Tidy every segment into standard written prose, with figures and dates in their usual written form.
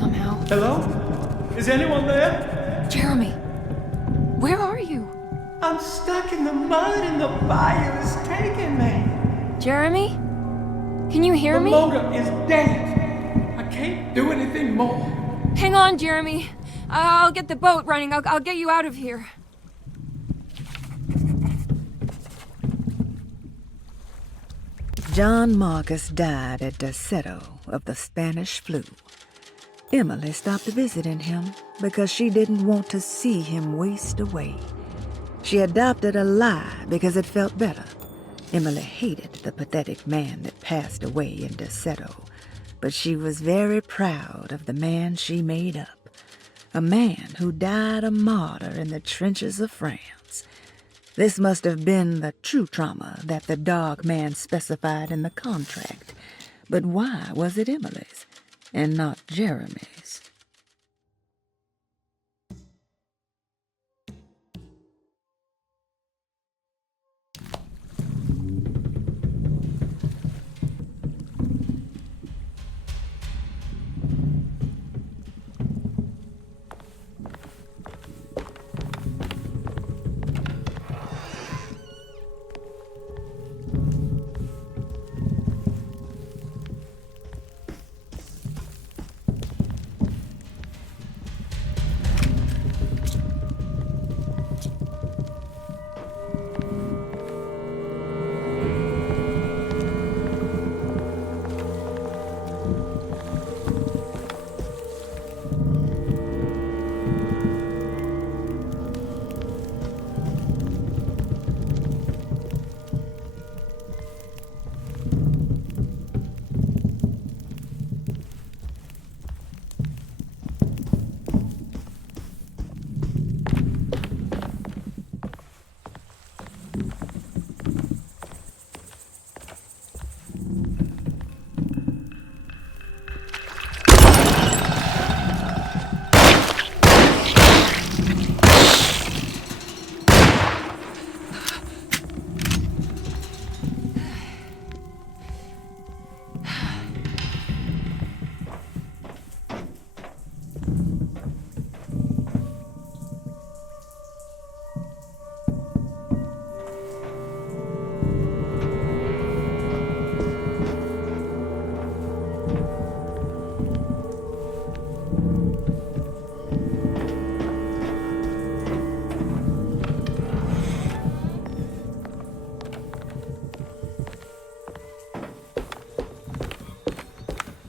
somehow. Hello? Is anyone there? Jeremy, where are you? I'm stuck in the mud and the bayou is taking me. Jeremy? Can you hear me? The motor is dead. I can't do anything more. Hang on, Jeremy. I'll get the boat running. I'll get you out of here. John Marcus died at Derceto of the Spanish flu. Emily stopped visiting him because she didn't want to see him waste away. She adopted a lie because it felt better. Emily hated the pathetic man that passed away in Derceto, but she was very proud of the man she made up. A man who died a martyr in the trenches of France. This must have been the true trauma that the dog man specified in the contract. But why was it Emily's and not Jeremy's?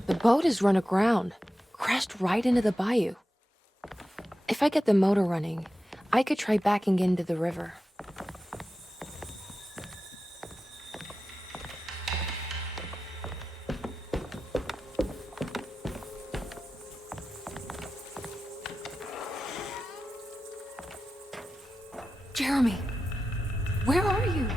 The boat is run aground, crashed right into the bayou. If I get the motor running, I could try backing into the river. Jeremy, where are you?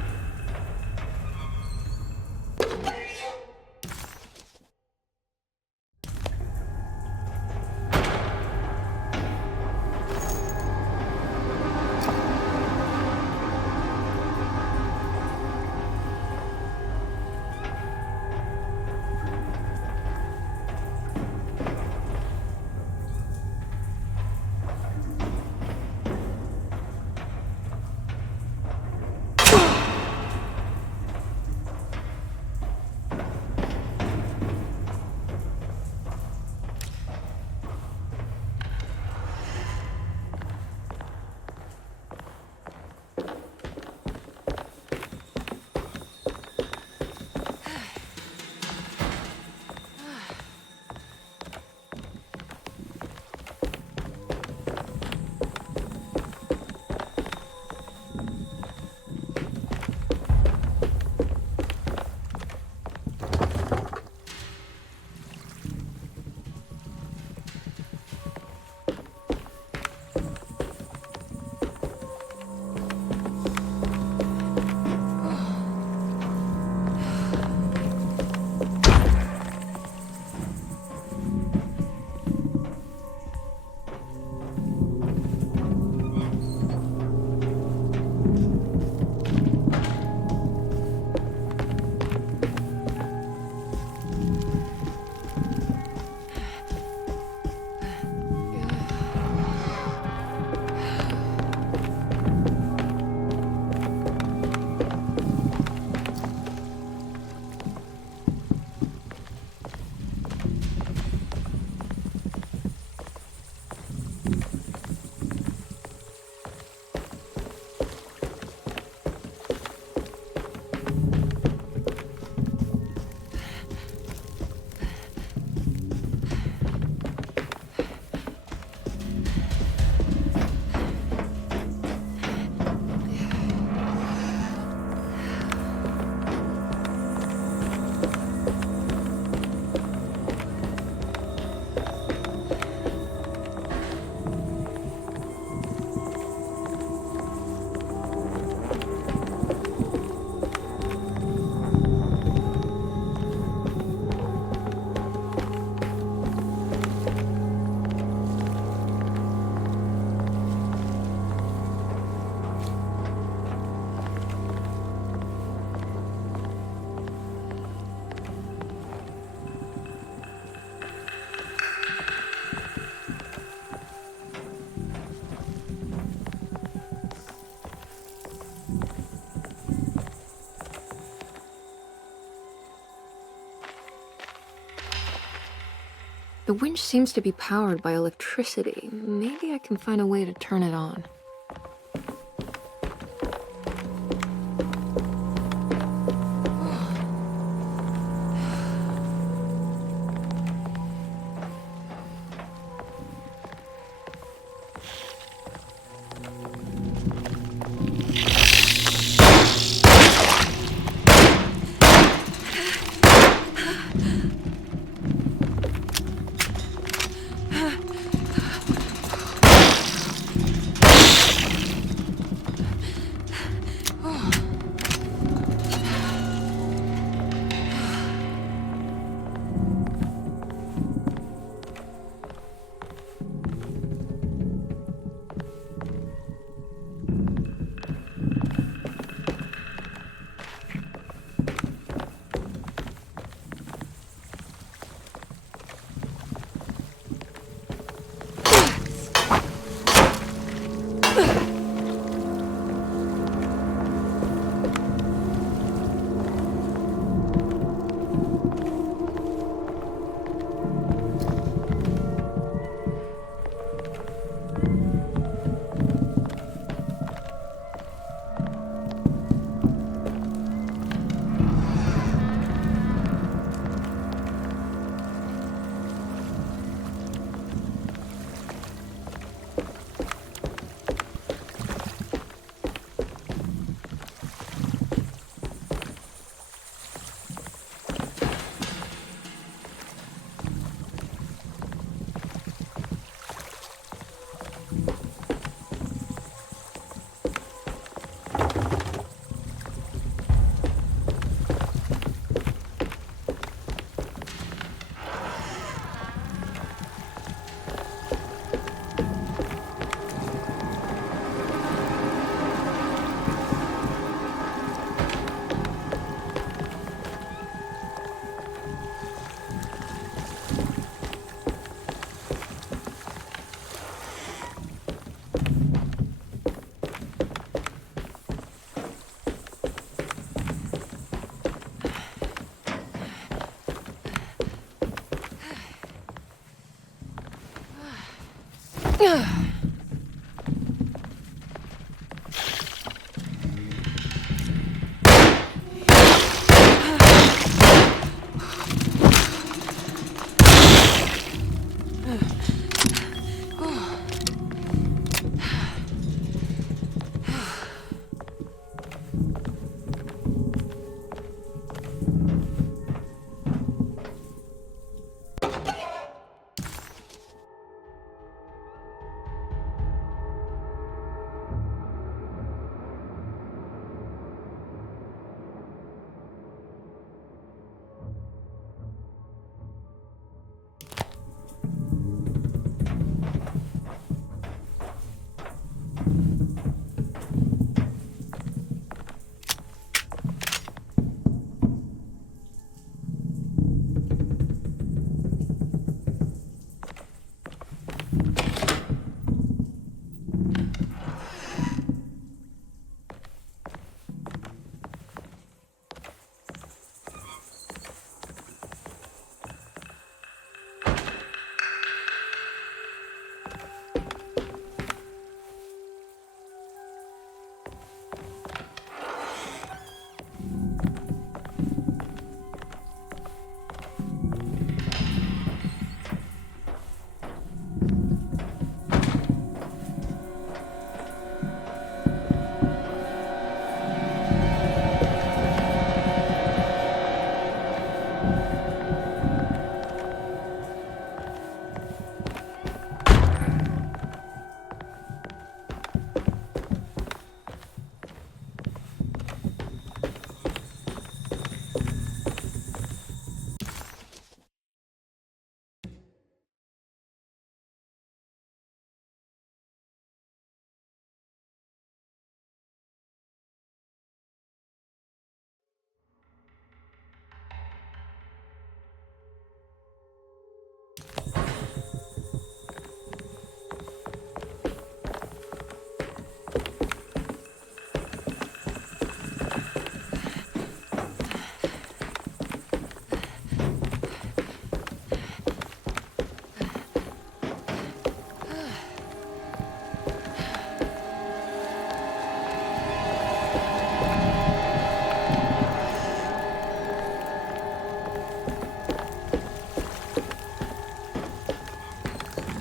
The winch seems to be powered by electricity. Maybe I can find a way to turn it on.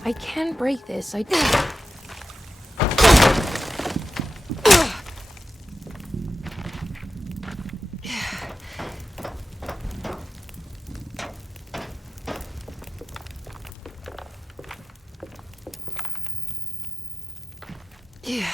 I can break this. Yeah.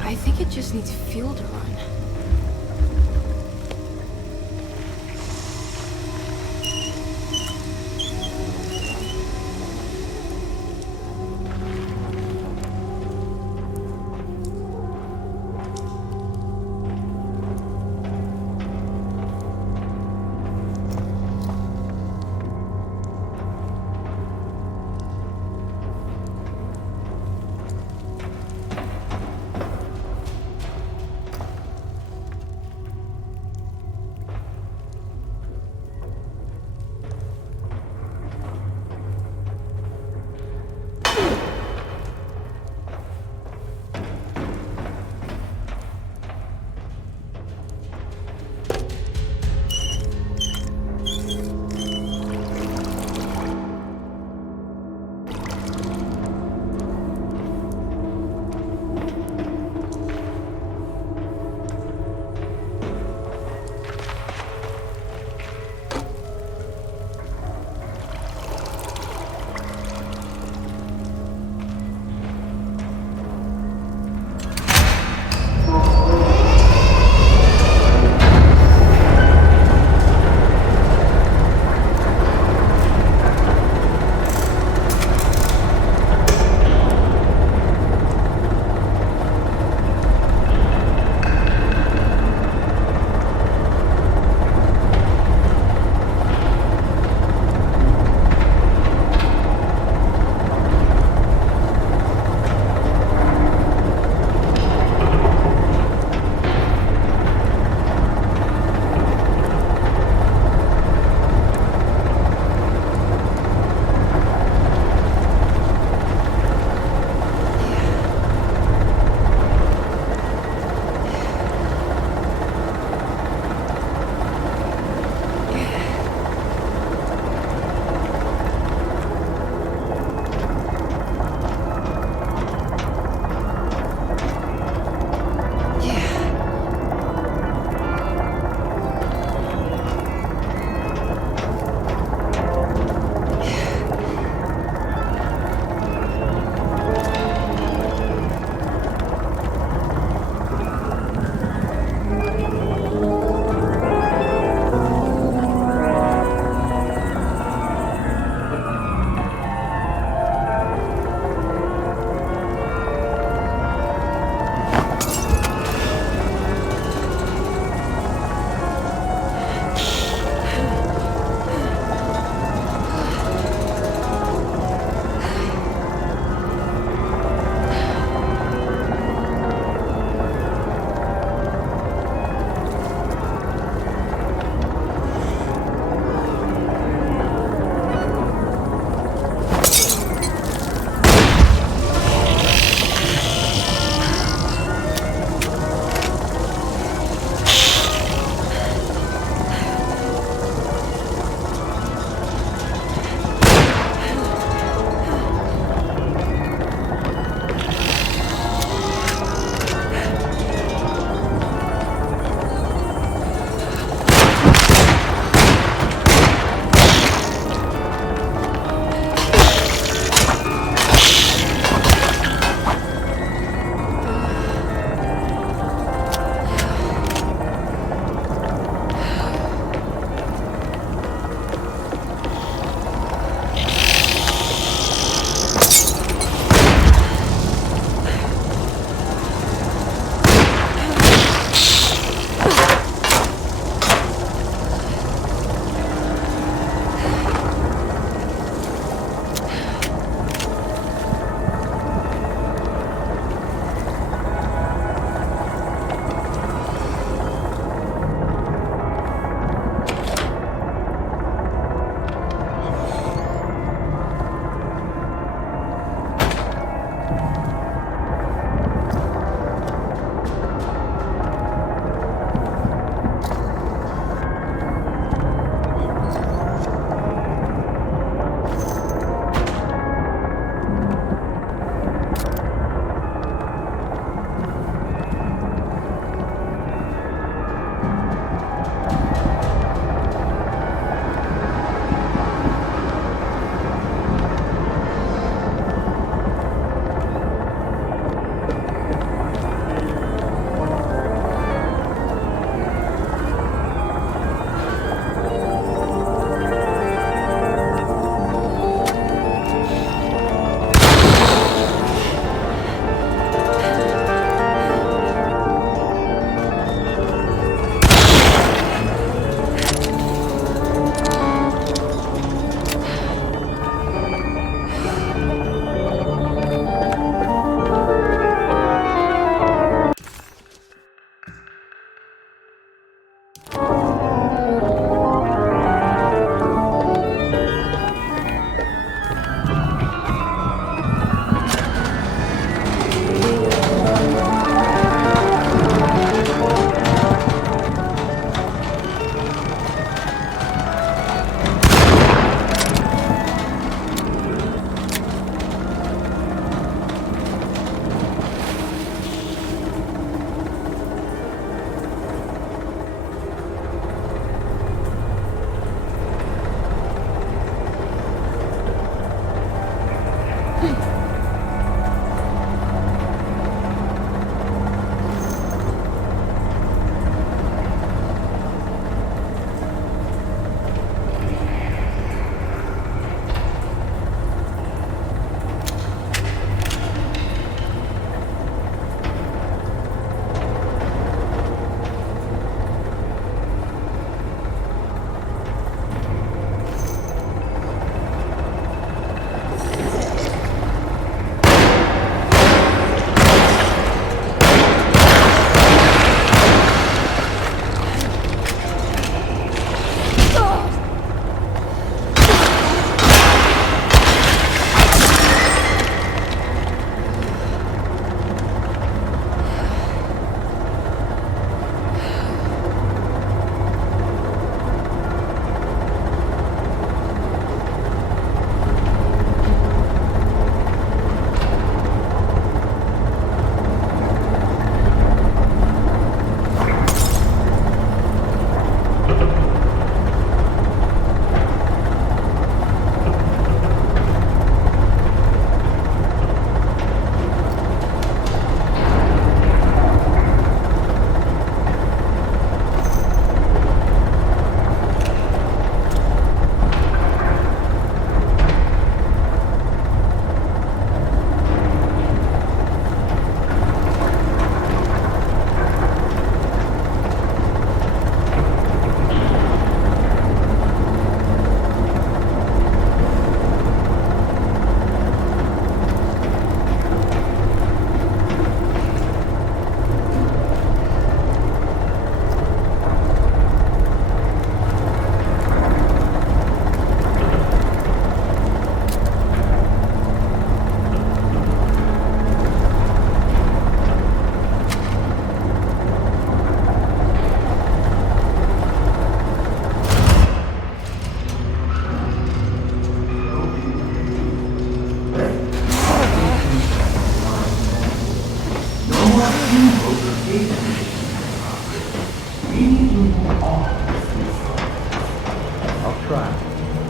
I think it just needs fuel to run.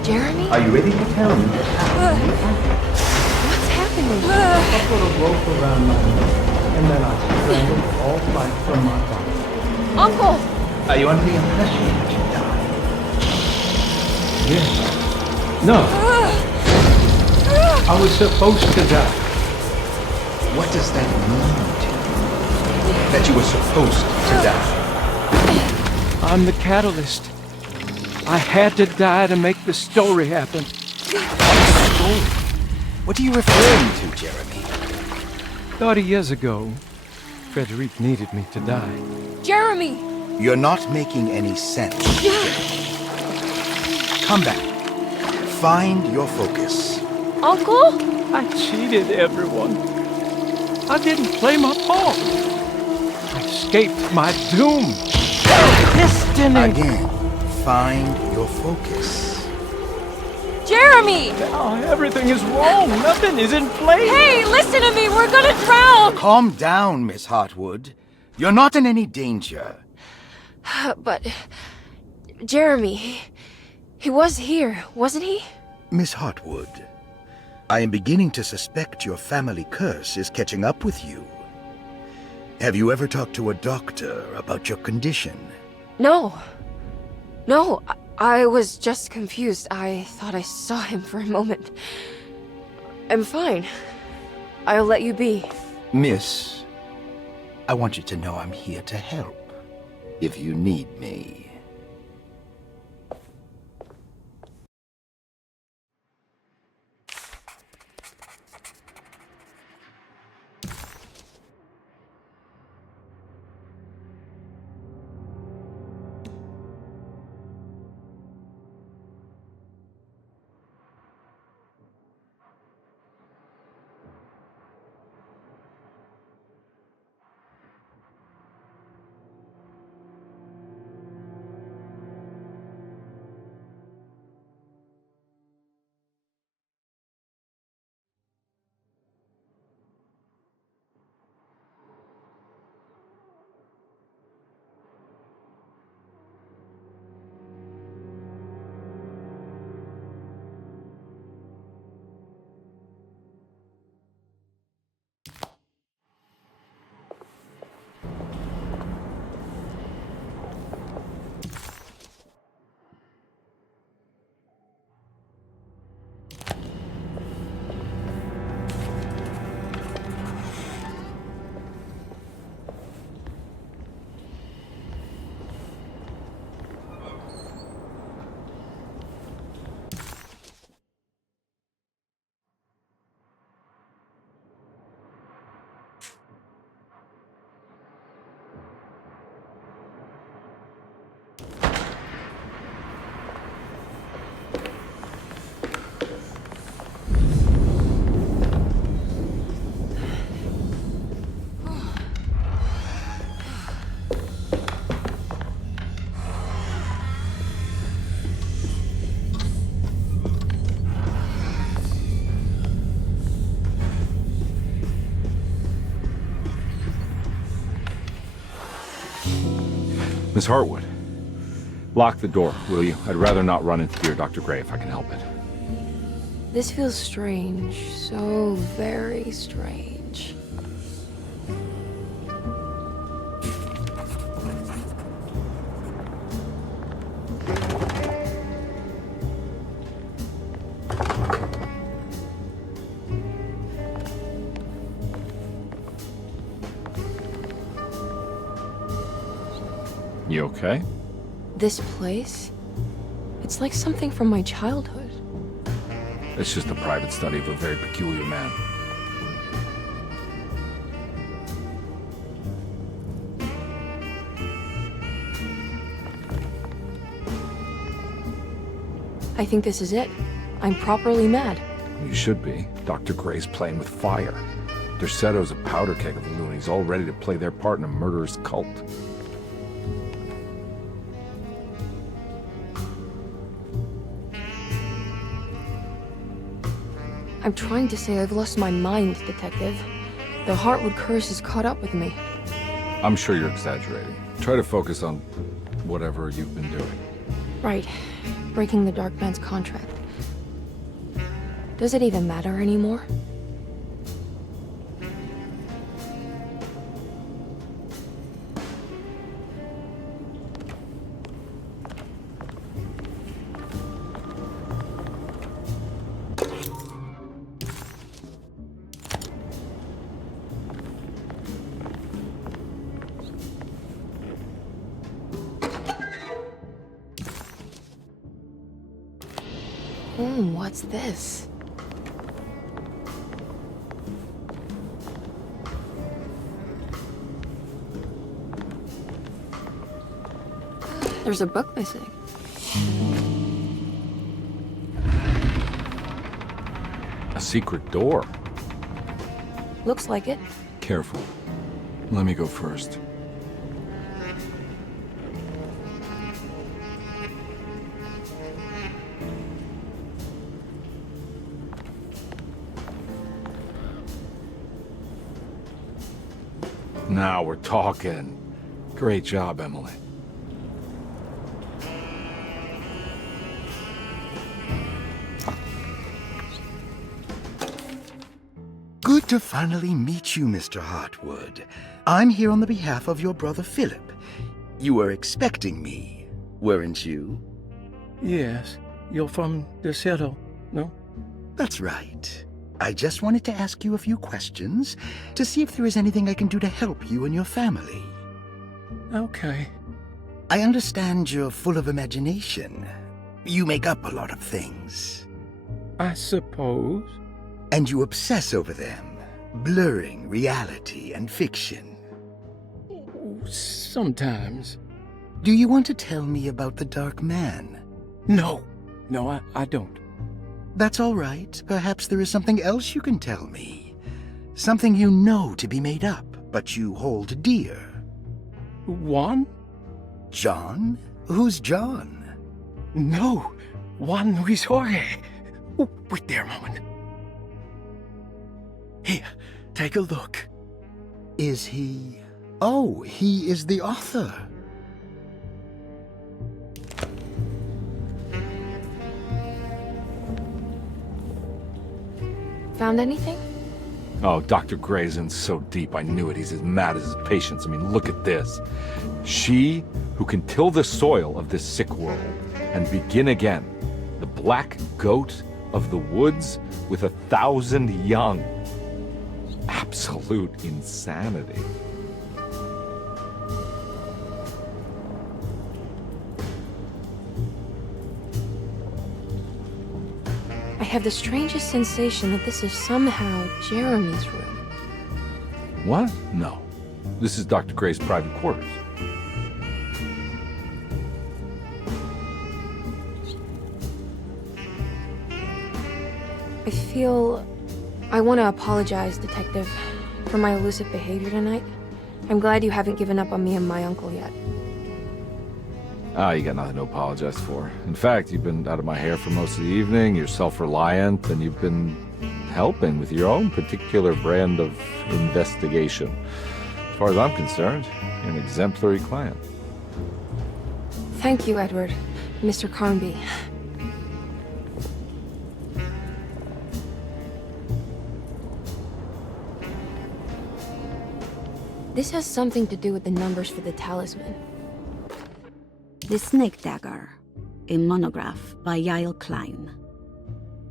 Jeremy? Are you ready to tell me what's happening? What's happening? I put a rope around my neck, and then I strangled all life from my body. Uncle! Are you under the impression that you died? Yes. No. I was supposed to die. What does that mean to you? That you were supposed to die? I'm the catalyst. I had to die to make the story happen. What story? What are you referring to, Jeremy? 30 years ago, Frederick needed me to die. Jeremy! You're not making any sense. Come back. Find your focus. Uncle? I cheated everyone. I didn't play my part. I escaped my doom. Destiny! Again, find your focus. Jeremy! Now everything is wrong. Nothing is in place. Hey, listen to me! We're gonna drown! Calm down, Miss Hartwood. You're not in any danger. But... Jeremy... He was here, wasn't he? Miss Hartwood, I am beginning to suspect your family curse is catching up with you. Have you ever talked to a doctor about your condition? No. No, I was just confused. I thought I saw him for a moment. I'm fine. I'll let you be. Miss, I want you to know I'm here to help, if you need me. Miss Hartwood, lock the door, will you? I'd rather not run into dear Dr. Gray if I can help it. This feels strange. So very strange. You okay? This place? It's like something from my childhood. It's just a private study of a very peculiar man. I think this is it. I'm properly mad. You should be. Dr. Gray's playing with fire. Derceto's a powder keg of a loon. He's all ready to play their part in a murderous cult. I'm trying to say I've lost my mind, Detective. The Hartwood curse has caught up with me. I'm sure you're exaggerating. Try to focus on whatever you've been doing. Right. Breaking the Dark Man's contract. Does it even matter anymore? What's this? There's a book missing. A secret door. Looks like it. Careful. Let me go first. Now we're talking. Great job, Emily. Good to finally meet you, Mr. Hartwood. I'm here on the behalf of your brother Philip. You were expecting me, weren't you? Yes, you're from Derceto, no? That's right. I just wanted to ask you a few questions to see if there is anything I can do to help you and your family. Okay. I understand you're full of imagination. You make up a lot of things. I suppose. And you obsess over them, blurring reality and fiction. Sometimes. Do you want to tell me about the Dark Man? No, I don't. That's all right. Perhaps there is something else you can tell me. Something you know to be made up, but you hold dear. Juan? John? Who's John? No, Juan Luis Jorge. Oh, wait there a moment. Here, take a look. Is he... Oh, he is the author. Found anything? Oh, Dr. Gray's in so deep, I knew it. He's as mad as his patients. I mean, look at this. She who can till the soil of this sick world and begin again, the black goat of the woods with 1,000 young. Absolute insanity. I have the strangest sensation that this is somehow Jeremy's room. What? No. This is Dr. Gray's private quarters. I want to apologize, Detective, for my elusive behavior tonight. I'm glad you haven't given up on me and my uncle yet. Ah, you got nothing to apologize for. In fact, you've been out of my hair for most of the evening, you're self-reliant, and you've been helping with your own particular brand of investigation. As far as I'm concerned, you're an exemplary client. Thank you, Edward. Mr. Carnby. This has something to do with the numbers for the talisman. The Snake Dagger, a monograph by Yael Klein.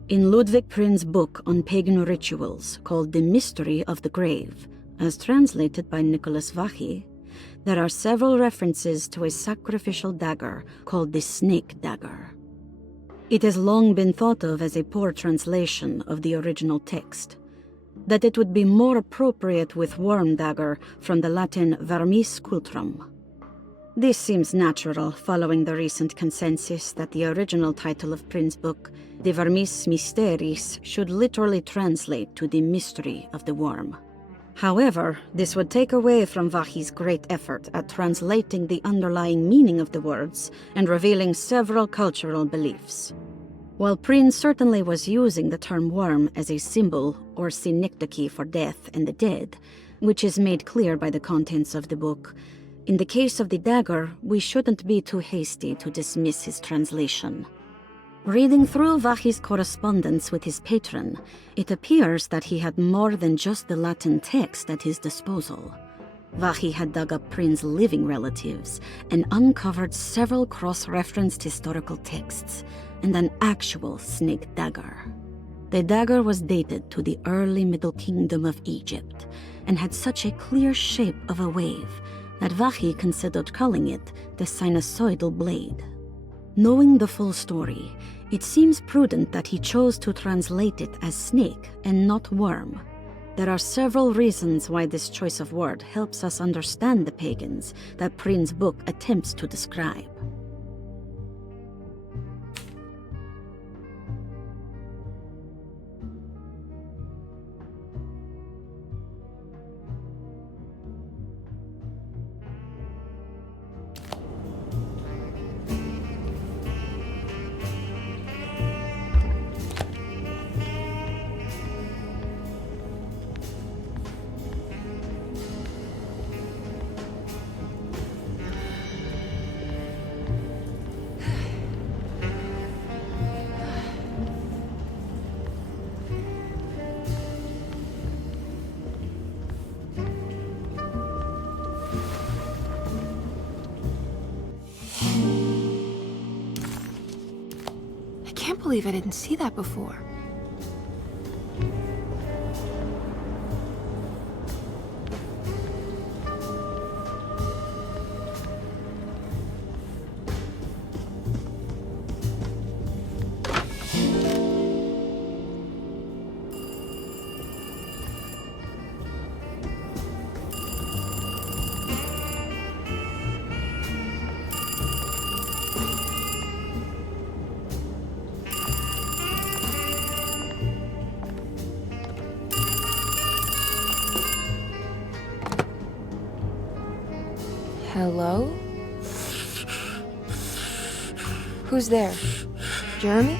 In Ludwig Prin's book on pagan rituals called The Mystery of the Grave, as translated by Nicholas Vachy, there are several references to a sacrificial dagger called the Snake Dagger. It has long been thought of as a poor translation of the original text, that it would be more appropriate with worm dagger from the Latin vermis cultrum. This seems natural following the recent consensus that the original title of Prin's book, De Vermis Mysteris, should literally translate to the mystery of the worm. However, this would take away from Vachy's great effort at translating the underlying meaning of the words and revealing several cultural beliefs. While Prin certainly was using the term worm as a symbol or synecdoche for death and the dead, which is made clear by the contents of the book, in the case of the dagger, we shouldn't be too hasty to dismiss his translation. Reading through Vahi's correspondence with his patron, it appears that he had more than just the Latin text at his disposal. Vahi had dug up Prin's living relatives and uncovered several cross-referenced historical texts and an actual snake dagger. The dagger was dated to the early Middle Kingdom of Egypt and had such a clear shape of a wave that Vahi considered calling it the sinusoidal blade. Knowing the full story, it seems prudent that he chose to translate it as snake and not worm. There are several reasons why this choice of word helps us understand the pagans that Prin's book attempts to describe. I can't believe I didn't see that before. Hello? Who's there? Jeremy?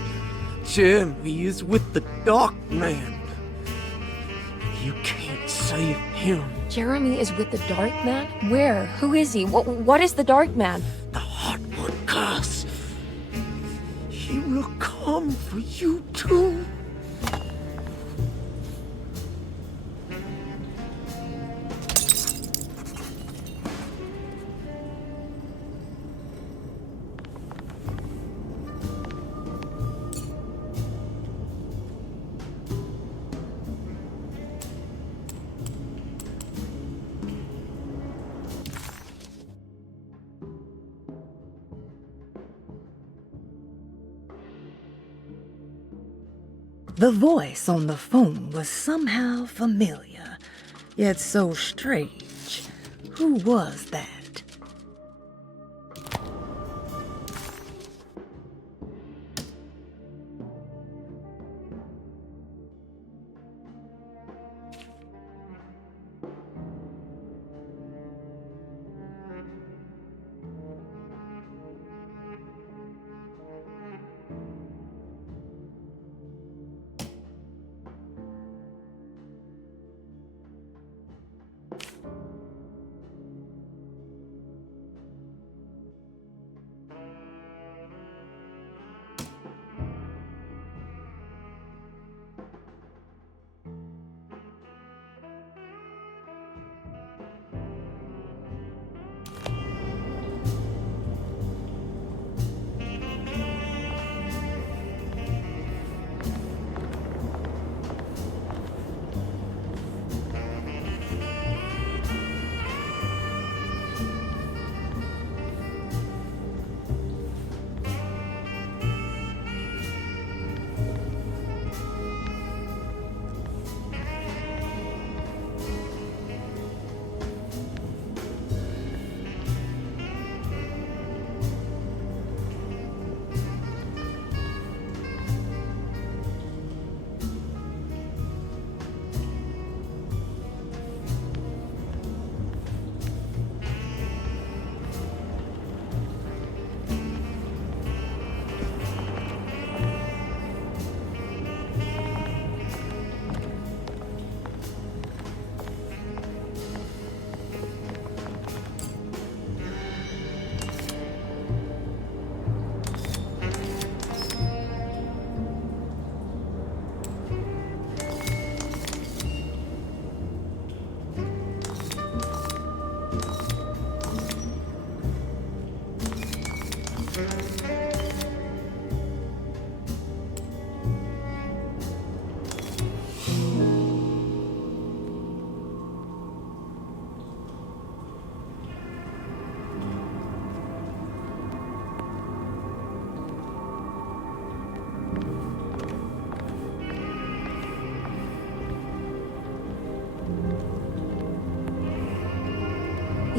Jeremy is with the Dark Man. You can't save him. Jeremy is with the Dark Man? Where? Who is he? What is the Dark Man? The Hartwood curse. He will come for you too. The voice on the phone was somehow familiar, yet so strange. Who was that?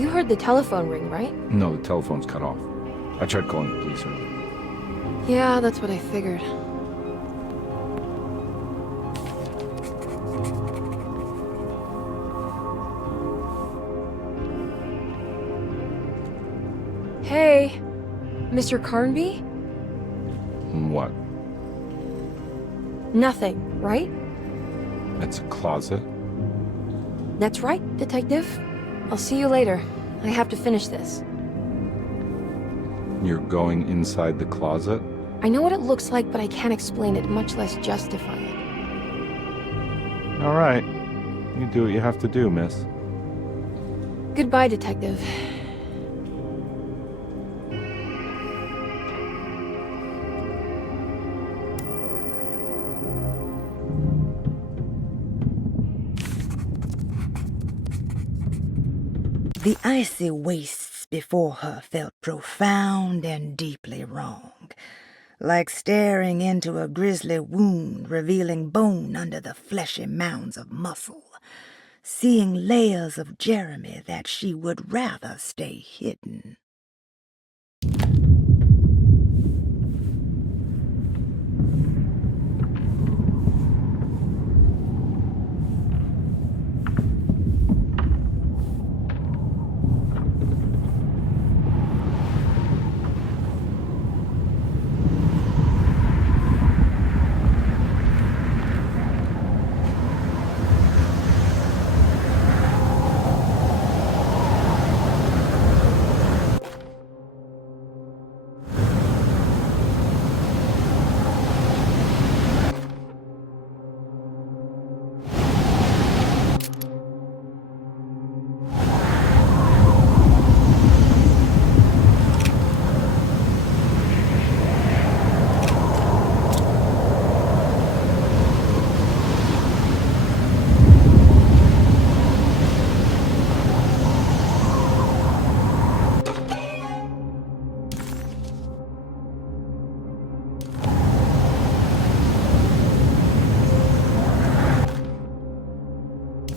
You heard the telephone ring, right? No, the telephone's cut off. I tried calling the police earlier. Yeah, that's what I figured. Hey, Mr. Carnby? What? Nothing, right? It's a closet? That's right, Detective. I'll see you later. I have to finish this. You're going inside the closet? I know what it looks like, but I can't explain it, much less justify it. All right. You do what you have to do, miss. Goodbye, Detective. The icy wastes before her felt profound and deeply wrong, like staring into a grisly wound revealing bone under the fleshy mounds of muscle, seeing layers of Jeremy that she would rather stay hidden.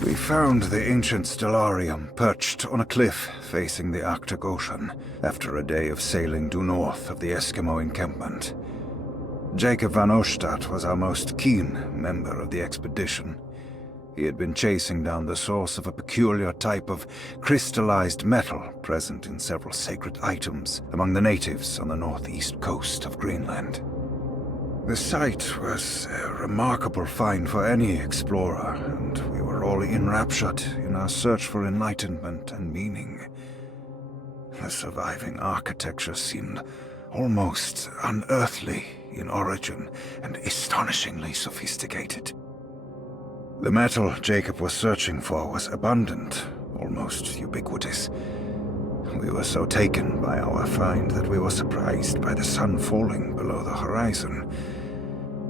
We found the ancient stellarium perched on a cliff facing the Arctic Ocean after a day of sailing due north of the Eskimo encampment. Jacob van Oostad was our most keen member of the expedition. He had been chasing down the source of a peculiar type of crystallized metal present in several sacred items among the natives on the northeast coast of Greenland. The site was a remarkable find for any explorer, and we were all enraptured in our search for enlightenment and meaning. The surviving architecture seemed almost unearthly in origin and astonishingly sophisticated. The metal Jacob was searching for was abundant, almost ubiquitous. We were so taken by our find that we were surprised by the sun falling below the horizon.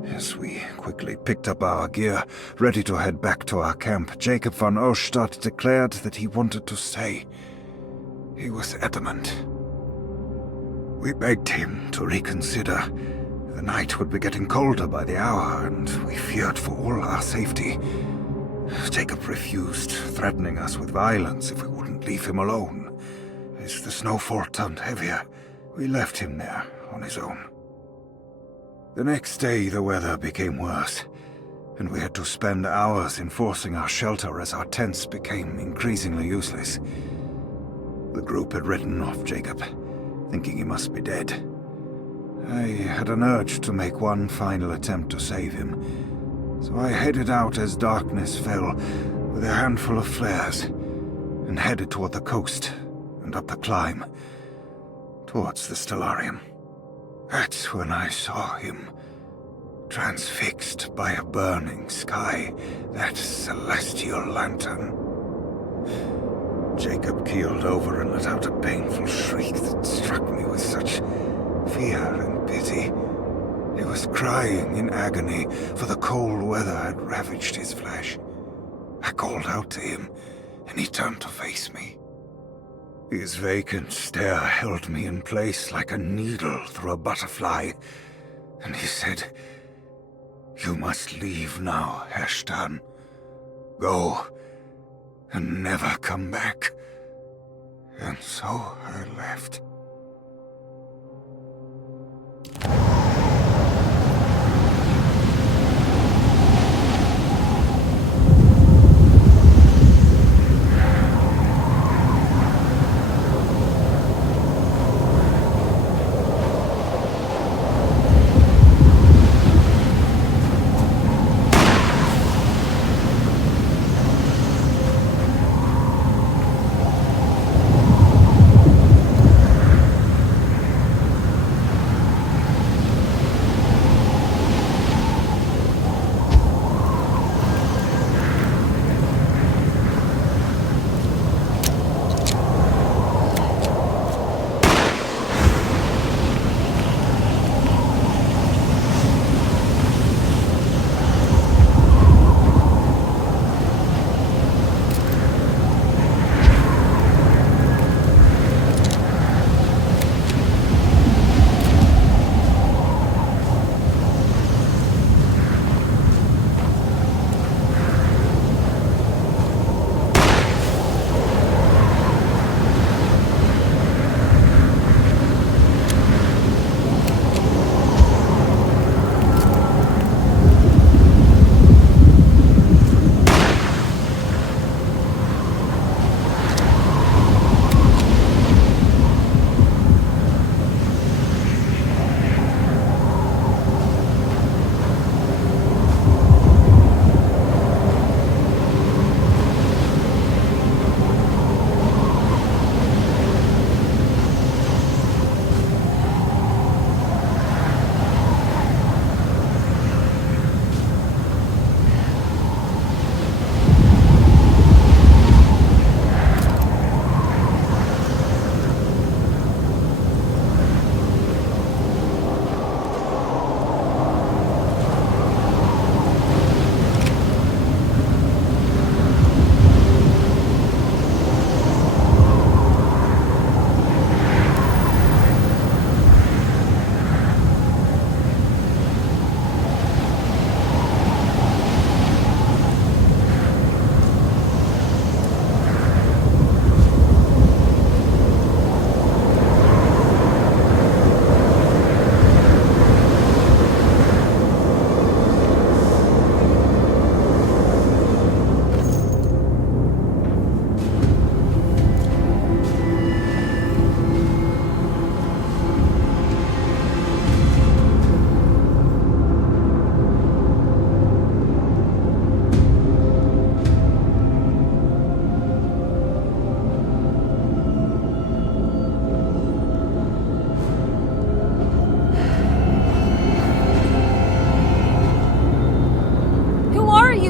As we quickly picked up our gear, ready to head back to our camp, Jacob van Oostad declared that he wanted to stay. He was adamant. We begged him to reconsider. The night would be getting colder by the hour, and we feared for all our safety. Jacob refused, threatening us with violence if we wouldn't leave him alone. As the snowfall turned heavier, we left him there on his own. The next day, the weather became worse, and we had to spend hours enforcing our shelter as our tents became increasingly useless. The group had written off Jacob, thinking he must be dead. I had an urge to make one final attempt to save him, so I headed out as darkness fell with a handful of flares and headed toward the coast and up the climb towards the stellarium. That's when I saw him, transfixed by a burning sky, that celestial lantern. Jacob keeled over and let out a painful shriek that struck me with such fear and pity. He was crying in agony, for the cold weather had ravaged his flesh. I called out to him, and he turned to face me. His vacant stare held me in place like a needle through a butterfly, and he said, "You must leave now, Ashton. Go, and never come back." And so I left.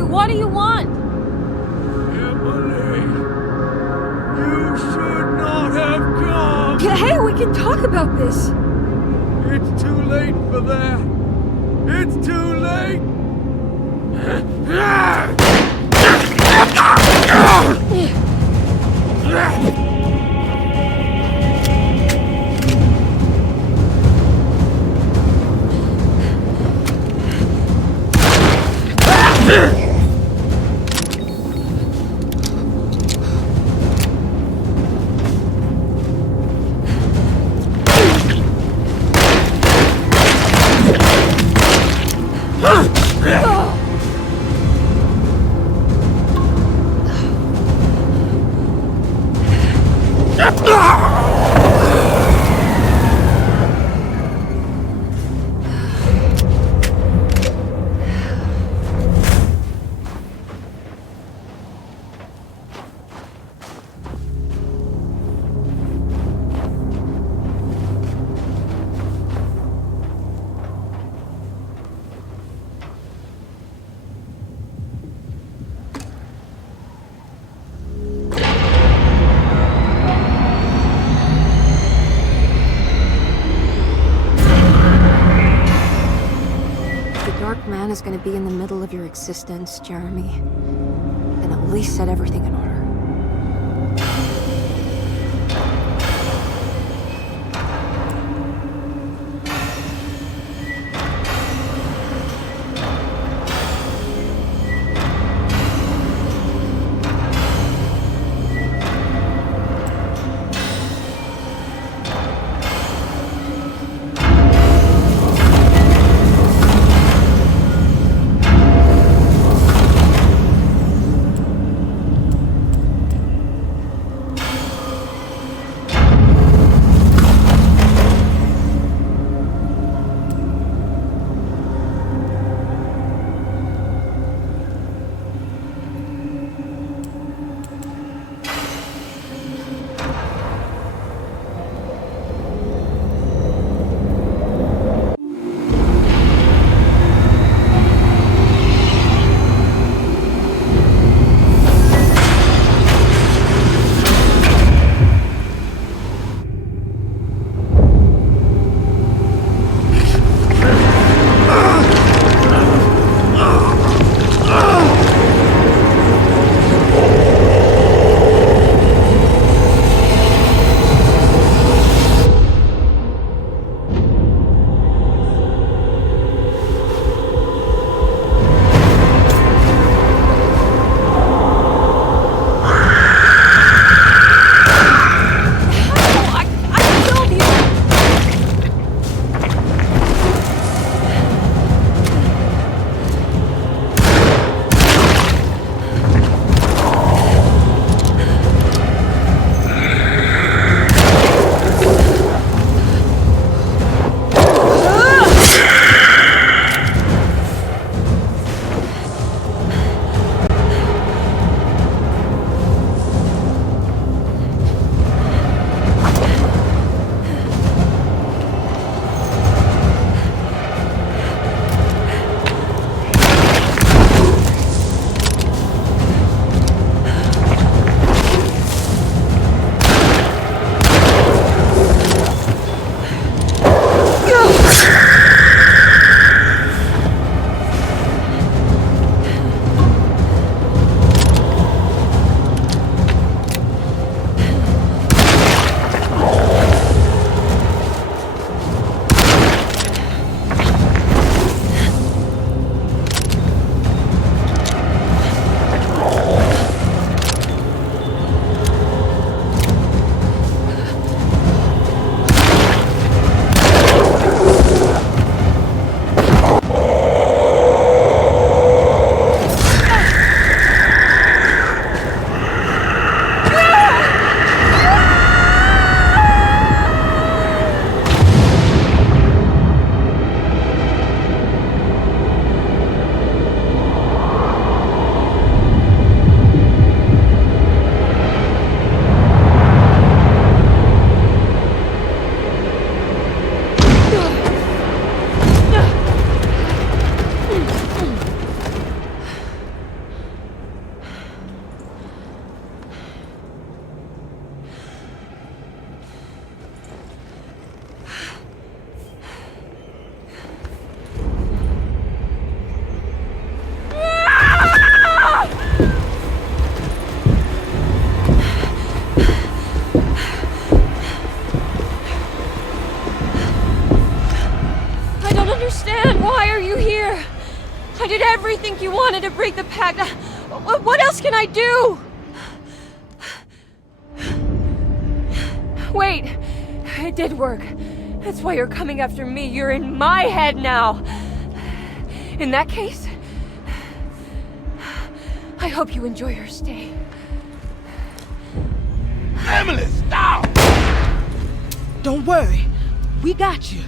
What do you want? Emily, you should not have come. Hey, we can talk about this. It's too late for that. It's too late. Is going to be in the middle of your existence, Jeremy. Then at least set everything in order. did everything you wanted to break the pact. What else can I do? Wait, it did work. That's why you're coming after me. You're in my head now. In that case, I hope you enjoy your stay. Emily, stop! Don't worry. We got you.